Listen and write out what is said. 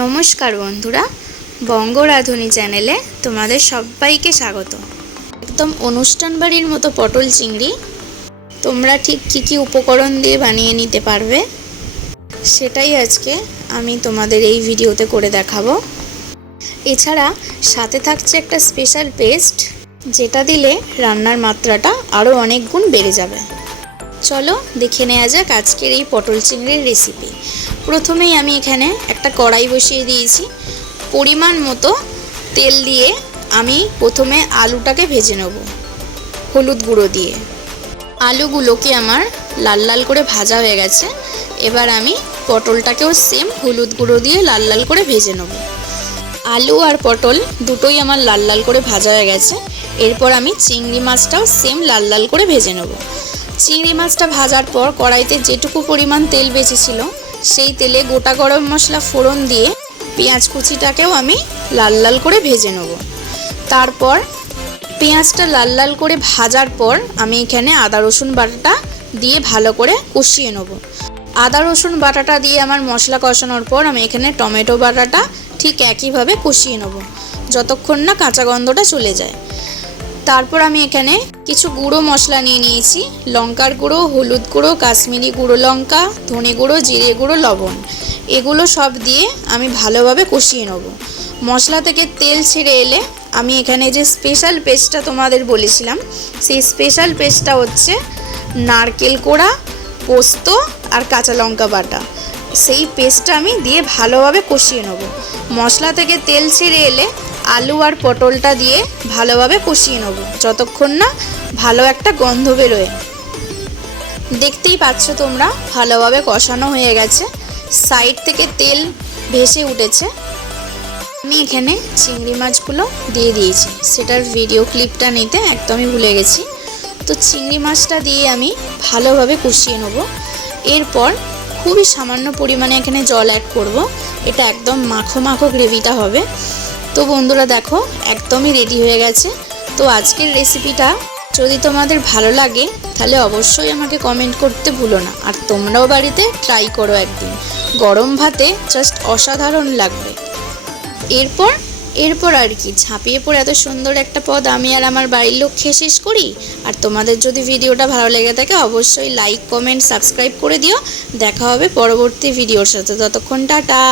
নমস্কার বন্ধুরা, বঙ্গরাধুনী চ্যানেলে তোমাদের সবাইকে স্বাগত। একদম অনুষ্ঠান বাড়ির মতো পটল চিংড়ি, তোমরা ঠিক কী কী উপকরণ দিয়ে বানিয়ে নিতে পারবে? সেটাই আজকে আমি তোমাদের এই ভিডিওতে করে দেখাবো। এছাড়া সাথে থাকছে একটা স্পেশাল পেস্ট যেটা দিলে রান্নার মাত্রাটা আরও অনেক গুণ বেড়ে যাবে। চলো দেখে নেওয়া যাক আজকের এই পটল চিংড়ির রেসিপি প্রথমেই আমি এখানে একটা কড়াই বসিয়ে দিয়েছি। পরিমাণ মতো তেল দিয়ে আমি প্রথমে আলুটাকে ভেজে নেব, হলুদ গুঁড়ো দিয়ে। আলুগুলোকে আমার লাল লাল করে ভাজা হয়ে গেছে। এবার আমি পটলটাকেও সেম হলুদ গুঁড়ো দিয়ে লাল লাল করে ভেজে নেব। আলু আর পটল দুটোই আমার লাল লাল করে ভাজা হয়ে গেছে। এরপর আমি চিংড়ি মাছটাও সেম লাল লাল করে ভেজে নেব। চিংড়ি মাছটা ভাজার পর কড়াইতে যেটুকু পরিমাণ তেল বেঁচেছিল সেই তেলে গোটা গরম মশলা ফোড়ন দিয়ে পেঁয়াজ কুচিটাকেও আমি লাল লাল করে ভেজে নেব। তারপর পেঁয়াজটা লাল লাল করে ভাজার পর আমি এখানে আদা, রসুন বাটাটা দিয়ে ভালো করে কষিয়ে নেব। আদা, রসুন বাটাটা দিয়ে আমার মশলা কষানোর পর আমি এখানে টমেটো বাটাটা ঠিক একইভাবে কষিয়ে নেব, যতক্ষণ না কাঁচা গন্ধটা চলে যায়। তারপর আমি এখানে কিছু গুঁড়ো মশলা নিয়ে নিয়েছি। লঙ্কার গুঁড়ো, হলুদ গুঁড়ো, কাশ্মীরি গুঁড়ো লঙ্কা, ধনে গুঁড়ো, জিরে গুঁড়ো, লবণ। এগুলো সব দিয়ে আমি ভালোভাবে কষিয়ে নেব। মশলা থেকে তেল ছেড়ে এলে আমি এখানে যে স্পেশাল পেস্টটা তোমাদের বলেছিলাম, সেই স্পেশাল পেস্টটা হচ্ছে নারকেল কোড়া, পোস্ত আর কাঁচা লঙ্কা বাটা। সেই পেস্টটা আমি দিয়ে ভালোভাবে কষিয়ে নেব। মশলা থেকে তেল ছেড়ে এলে আলু আর পটলটা দিয়ে ভালোভাবে কষিয়ে নেব, যতক্ষণ না ভালো একটা গন্ধ বেরোয়। দেখতেই পাচ্ছ তোমরা, ভালোভাবে কষানো হয়ে গেছে। সাইড থেকে তেল ভেসে উঠেছে। আমি এখানে চিংড়ি মাছগুলো দিয়ে দিয়েছি। সেটার ভিডিও ক্লিপটা নিতে একদমই ভুলে গেছি। তো চিংড়ি মাছটা দিয়ে আমি ভালোভাবে কষিয়ে নেব। এরপর খুবই সামান্য পরিমাণে এখানে জল অ্যাড করব। এটা একদম মাখো মাখো গ্রেভিটা হবে। তো বন্ধুরা দেখো, একদমই রেডি হয়ে গেছে। তো আজকের রেসিপিটা যদি তোমাদের ভালো লাগে, তাহলে অবশ্যই আমাকে কমেন্ট করতে ভুলো না। আর তোমরাও বাড়িতে ট্রাই করো একদিন। গরম ভাতে জাস্ট অসাধারণ লাগবে। এরপর এরপর আর কি, ঝাঁপিয়ে পড়ে এত সুন্দর একটা পদ আমি আর আমার বাড়ির লোক খেয়ে শেষ করি। আর তোমাদের যদি ভিডিওটা ভালো লেগে থাকে, অবশ্যই লাইক কমেন্ট সাবস্ক্রাইব করে দিও। দেখা হবে পরবর্তী ভিডিওর সাথে। ততক্ষণ টাটা।